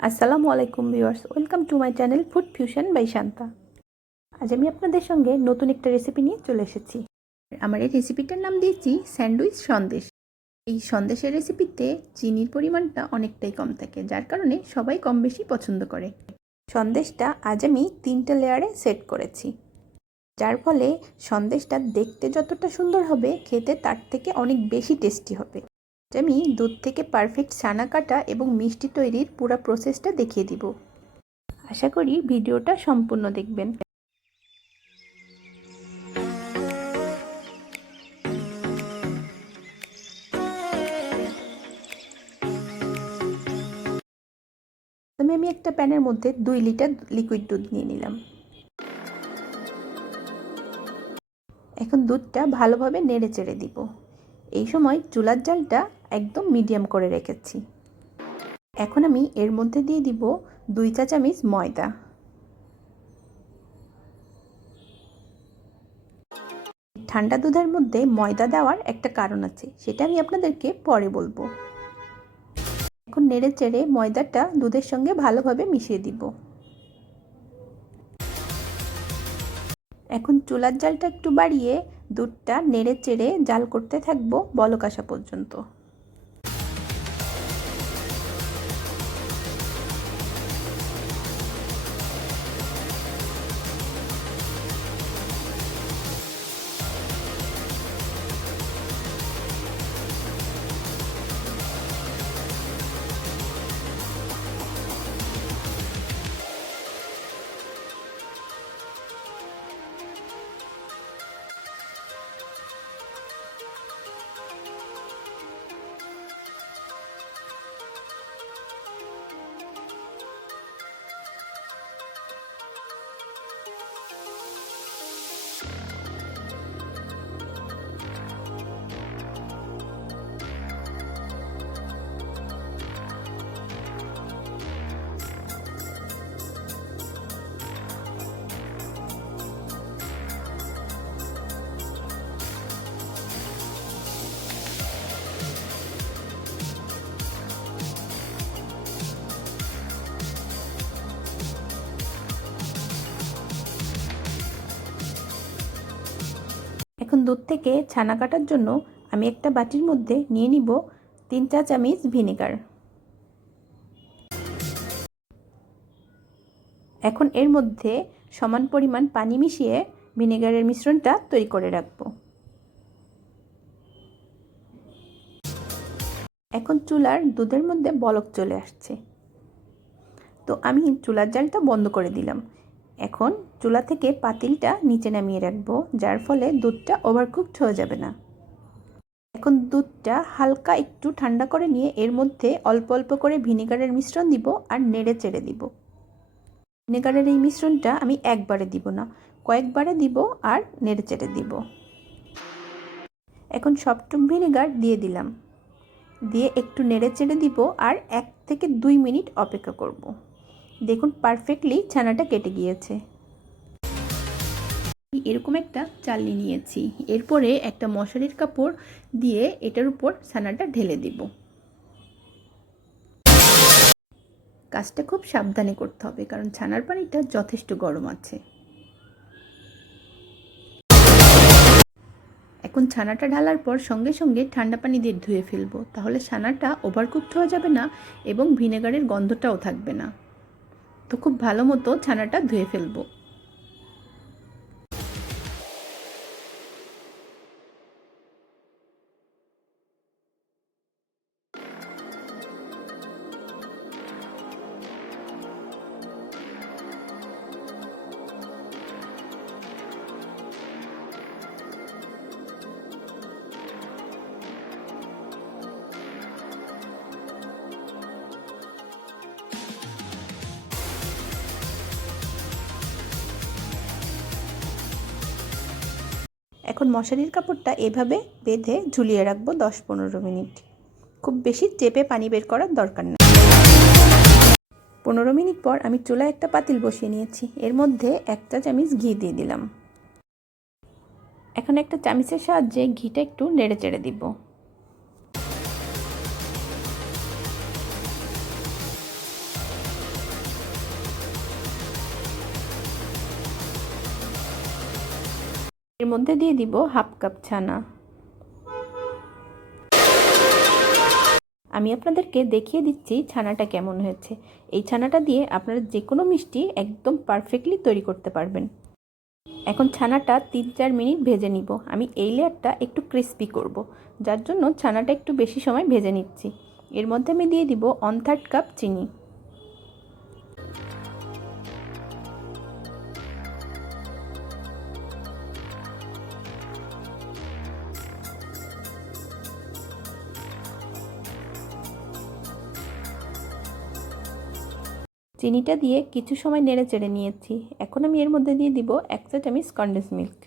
আসসালামু আলাইকুম viewers, welcome to my channel food fusion by Shanta. আজ আমি আপনাদের সঙ্গে নতুন একটা রেসিপি নিয়ে চলে এসেছি। আমার এই রেসিপিটার নাম দিয়েছি স্যান্ডউইচ সন্দেশ। এই সন্দেশের রেসিপিতে চিনির পরিমাণটা অনেকটাই কম থাকে, যার কারণে সবাই কম বেশি পছন্দ করে। সন্দেশটা আজ আমি 3টে লেয়ারে সেট করেছি, যার ফলে সন্দেশটা দেখতে যতটা সুন্দর হবে, খেতে তার থেকে অনেক বেশি টেস্টি হবে। আমি দুধ থেকে পারফেক্ট ছানা কাটা এবং মিষ্টি তৈরির পুরো প্রসেসটা দেখিয়ে দিব। আশা করি ভিডিওটা সম্পূর্ণ দেখবেন। প্রথমে আমি একটা প্যানের মধ্যে 2 লিটার লিকুইড দুধ নিয়ে নিলাম। এখন দুধটা ভালোভাবে নেড়ে চেড়ে দিব। এই সময় চুলার জালটা একদম মিডিয়াম করে রেখেছি। এখন আমি এর মধ্যে দিয়ে দিব 2 চা চামচ ময়দা। ঠান্ডা দুধের মধ্যে ময়দা দেওয়ার একটা কারণ আছে, সেটা আমি আপনাদেরকে পরে বলবো। এখন নেড়ে চেড়ে ময়দাটা দুধের সঙ্গে ভালোভাবে মিশিয়ে দিব। এখন চুলার জালটা একটু বাড়িয়ে দুধটা নেড়ে চেড়ে জাল করতে থাকবো বলক আসা পর্যন্ত। এখন দুধ থেকে ছানা কাটার জন্য আমি একটা বাটির মধ্যে নিয়ে নিব 3 চা চামচ ভিনেগার। এখন এর মধ্যে সমান পরিমাণ পানি মিশিয়ে ভিনেগারের মিশ্রণটা তৈরি করে রাখব। এখন চুলার দুধের মধ্যে বলক চলে আসছে, তো আমি চুলার জালটা বন্ধ করে দিলাম। এখন চুলা থেকে পাতিলটা নিচে নামিয়ে রাখবো, যার ফলে দুধটা ওভারকুকড হয়ে যাবে না। এখন দুধটা হালকা একটু ঠান্ডা করে নিয়ে এর মধ্যে অল্প অল্প করে ভিনেগারের মিশ্রণ দিব আর নেড়ে চেড়ে দিব। ভিনেগারের এই মিশ্রণটা আমি একবারে দিব না, কয়েকবারে দিব আর নেড়ে চেড়ে দিব। এখন সবটুক ভিনেগার দিয়ে দিলাম, দিয়ে একটু নেড়ে চেড়ে দিব আর 1 থেকে 2 মিনিট অপেক্ষা করব। দেখুন পারফেক্টলি ছানাটা কেটে গিয়েছে। এরকম একটা চালনি নিয়েছি, এরপরে একটা মশারির কাপড় দিয়ে এটার উপর ছানাটা ঢেলে দিব। কাজটা খুব সাবধানে করতে হবে, কারণ ছানার পানিটা যথেষ্ট গরম আছে। এখন ছানাটা ঢালার পর সঙ্গে সঙ্গে ঠান্ডা পানি দিয়ে ধুয়ে ফেলবো, তাহলে ছানাটা ওভারকুকড হয়ে যাবে না এবং ভিনেগারের গন্ধটাও থাকবে না। তো খুব ভালো মতো ছানাটা ধুয়ে ফেলবো। এখন মশারির কাপড়টা এভাবে বেঁধে ঝুলিয়ে রাখবো 10-15 মিনিট। খুব বেশি চেপে পানি বের করার দরকার নেই। 15 মিনিট পর আমি চুলায় একটা পাতিল বসিয়ে নিয়েছি, এর মধ্যে 1 চা চামচ ঘি দিয়ে দিলাম। এখন একটা চামচের সাহায্যে ঘিটা একটু নেড়ে চেড়ে দিব। এর মধ্যে দিয়ে দিব হাফ কাপ ছানা। আমি আপনাদেরকে দেখিয়ে দিচ্ছি ছানাটা কেমন হয়েছে। এই ছানাটা দিয়ে আপনারা যে কোনো মিষ্টি একদম পারফেক্টলি তৈরি করতে পারবেন। এখন ছানাটা 3-4 মিনিট ভেজে নিব। আমি এই লেয়ারটা একটু ক্রিস্পি করব, যার জন্য ছানাটা একটু বেশি সময় ভেজে নিচ্ছি। এর মধ্যে আমি দিয়ে দিব 1/3 কাপ চিনি। চিনিটা দিয়ে কিছু সময় নেড়ে চেড়ে নিয়েছি। এখন আমি এর মধ্যে দিয়ে দিব 1 চা চামচ কনডেন্স মিল্ক।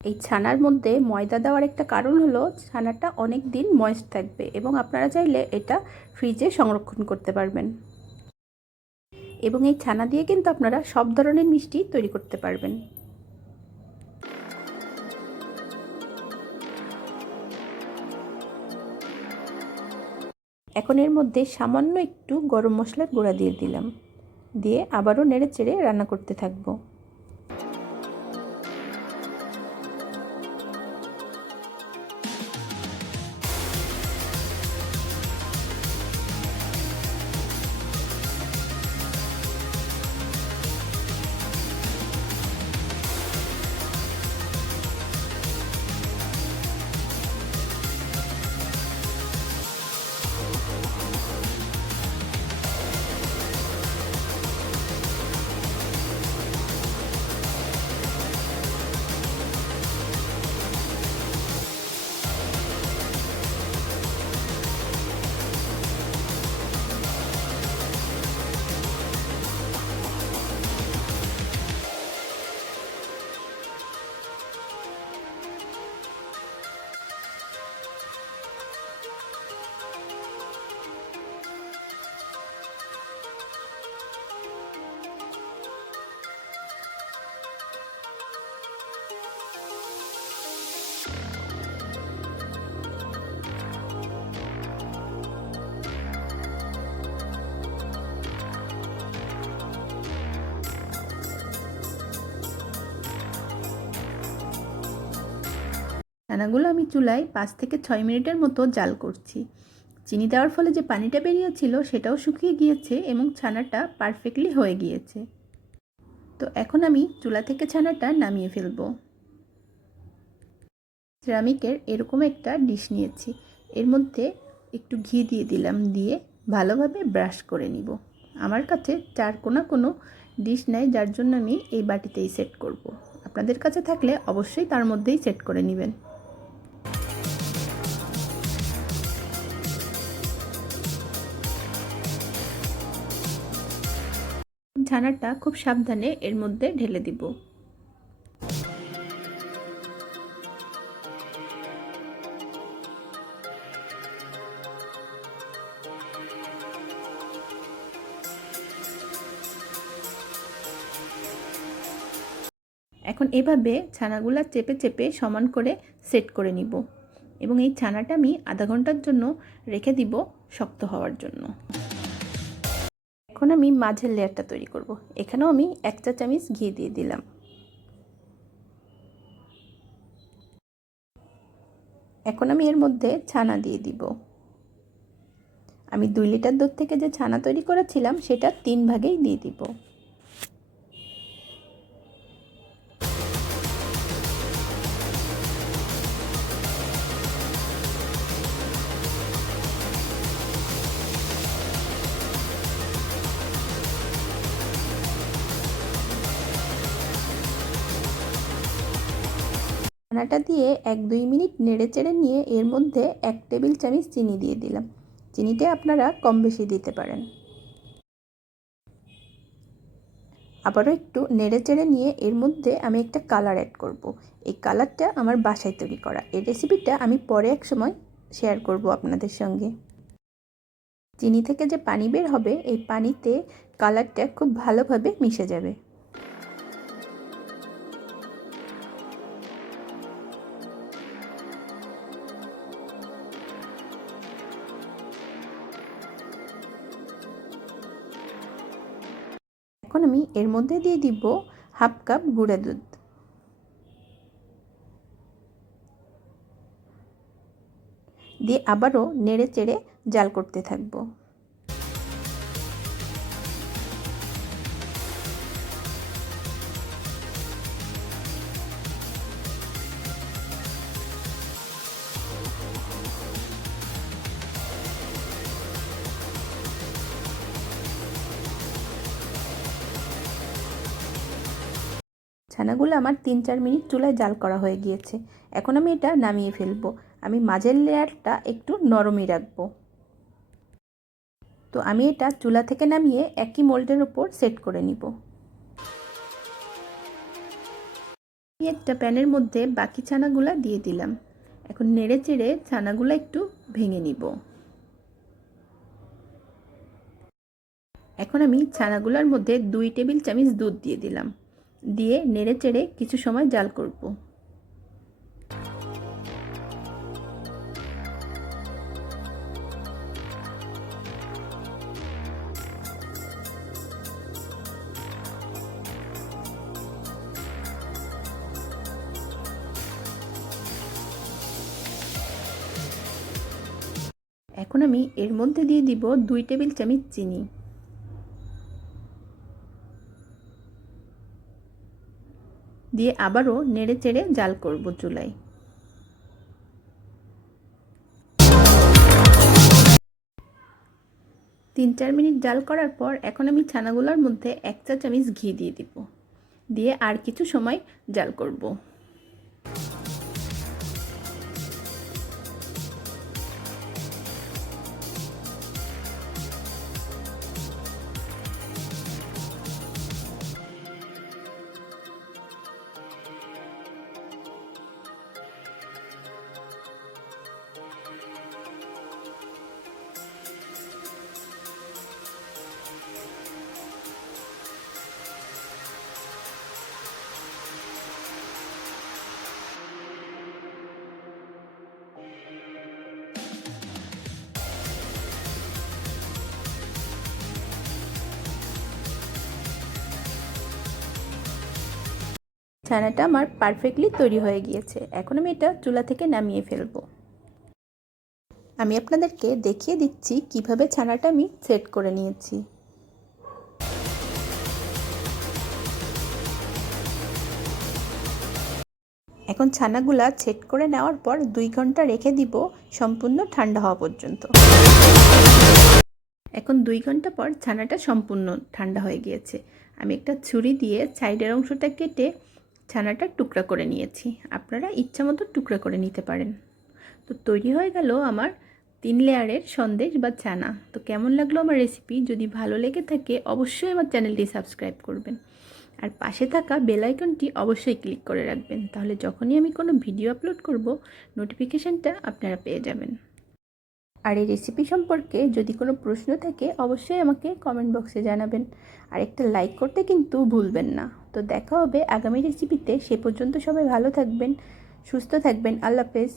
এই ছানার মধ্যে ময়দা দেওয়ার একটা কারণ হলো ছানাটা অনেক দিন ময়েস্ট থাকবে এবং আপনারা চাইলে এটা ফ্রিজে সংরক্ষণ করতে পারবেন। এবং এই ছানা দিয়ে কিন্তু আপনারা সব ধরনের মিষ্টি তৈরি করতে পারবেন। এখন এর মধ্যে সামান্য একটু গরম মশলার গুঁড়া দিয়ে দিলাম, দিয়ে আবারও নেড়ে চেড়ে রান্না করতে থাকবো। ছানাগুলো আমি চুলায় 5 থেকে 6 মিনিটের মতো জাল করছি। চিনি দেওয়ার ফলে যে পানিটা বেরিয়েছিল সেটাও শুকিয়ে গিয়েছে এবং ছানাটা পারফেক্টলি হয়ে গিয়েছে। তো এখন আমি চুলা থেকে ছানাটা নামিয়ে ফেলবো। সিরামিকের এরকম একটা ডিশ নিয়েছি, এর মধ্যে একটু ঘি দিয়ে দিলাম, দিয়ে ভালোভাবে ব্রাশ করে নিব। আমার কাছে চারকোনা কোনো ডিশ নেই, যার জন্য আমি এই বাটিতেই সেট করব। আপনাদের কাছে থাকলে অবশ্যই তার মধ্যেই সেট করে নেবেন। ছানাটা খুব সাবধানে এর মধ্যে ঢেলে দিব। এখন এভাবে ছানাগুলা চেপে চেপে সমান করে সেট করে নিব এবং এই ছানাটা আমি আধা ঘন্টার জন্য রেখে দিব শক্ত হওয়ার জন্য। এখন আমি মাঝের লেয়ারটা তৈরি করব। এখানেও আমি 1 চা চামচ ঘি দিয়ে দিলাম। এখন আমি এর মধ্যে ছানা দিয়ে দিব। আমি 2 লিটার দুধ থেকে যে ছানা তৈরি করেছিলাম সেটা 3 ভাগেই দিয়ে দিব। ছানাটা দিয়ে 1-2 মিনিট নেড়ে চেড়ে নিয়ে এর মধ্যে 1 টেবিল চামচ চিনি দিয়ে দিলাম। চিনিটা আপনারা কম বেশি দিতে পারেন। আবারও একটু নেড়ে চেড়ে নিয়ে এর মধ্যে আমি একটা কালার অ্যাড করব। এই কালারটা আমার বাসায় তৈরি করা। এই রেসিপিটা আমি পরে এক সময় শেয়ার করব আপনাদের সঙ্গে। চিনি থেকে যে পানি বের হবে এই পানিতে কালারটা খুব ভালোভাবে মিশে যাবে। এখন আমি এর মধ্যে দিয়ে দিব হাফ কাপ গুঁড়া দুধ। দিয়ে আবারও নেড়ে চেড়ে জাল করতে থাকবো। ছানাগুলো আমার 3-4 মিনিট চুলায় জাল করা হয়ে গিয়েছে। এখন আমি এটা নামিয়ে ফেলবো। আমি মাঝের লেয়ারটা একটু নরমই রাখবো। তো আমি এটা চুলা থেকে নামিয়ে একই মোল্ডের উপর সেট করে নিব। একটা প্যানের মধ্যে বাকি ছানাগুলো দিয়ে দিলাম। এখন নেড়ে চেড়ে ছানাগুলো একটু ভেঙে নিব। এখন আমি ছানাগুলোর মধ্যে 2 টেবিল চামচ দুধ দিয়ে দিলাম। দিয়ে নেড়ে চেড়ে কিছু সময় জাল করব। এখন আমি এর মধ্যে দিয়ে দিব 2 টেবিল চামচ চিনি। দিয়ে আবারও নেড়ে চেড়ে জাল করব চুলায়। তিন চার মিনিট জাল করার পর এখন আমি ছানাগুলোর মধ্যে 1 চা চামচ ঘি দিয়ে দিব। দিয়ে আর কিছু সময় জাল করব। ছানাটা আমার পারফেক্টলি তৈরি হয়ে গিয়েছে। এখন আমি এটা চুলা থেকে নামিয়ে ফেলবো। আমি আপনাদেরকে দেখিয়ে দিচ্ছি কিভাবে ছানাটা আমি সেট করে নিয়েছি। এখন ছানাগুলা সেট করে নেওয়ার পর 2 ঘন্টা রেখে দিব সম্পূর্ণ ঠান্ডা হওয়া পর্যন্ত। এখন 2 ঘন্টা পর ছানাটা সম্পূর্ণ ঠান্ডা হয়ে গিয়েছে। আমি একটা ছুরি দিয়ে সাইডের অংশটা কেটে ছানাটা টুকরা করে নিয়েছি। আপনারা ইচ্ছামতো টুকরা করে নিতে পারেন। তো তৈরি হয়ে গেল আমার 3 লেয়ারের সন্দেশ বা ছানা। তো কেমন লাগলো আমার রেসিপি? যদি ভালো লেগে থাকে অবশ্যই আমার চ্যানেলটি সাবস্ক্রাইব করবেন। আর পাশে থাকা বেল আইকনটি অবশ্যই ক্লিক করে রাখবেন। তাহলে যখনই আমি কোনো ভিডিও আপলোড করব নোটিফিকেশানটা আপনারা পেয়ে যাবেন। আর এই রেসিপি সম্পর্কে যদি কোনো প্রশ্ন থাকে অবশ্যই আমাকে কমেন্ট বক্সে জানাবেন। আর একটা লাইক করতে কিন্তু ভুলবেন না। তো দেখা হবে আগামী রেসিপিতে। সে পর্যন্ত সবাই ভালো থাকবেন, সুস্থ থাকবেন। আল্লাহ হাফেজ।